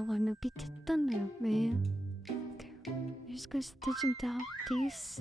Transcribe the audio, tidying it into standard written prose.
wanna be tittan man. Okay, I'm just gonna stitch them down, please.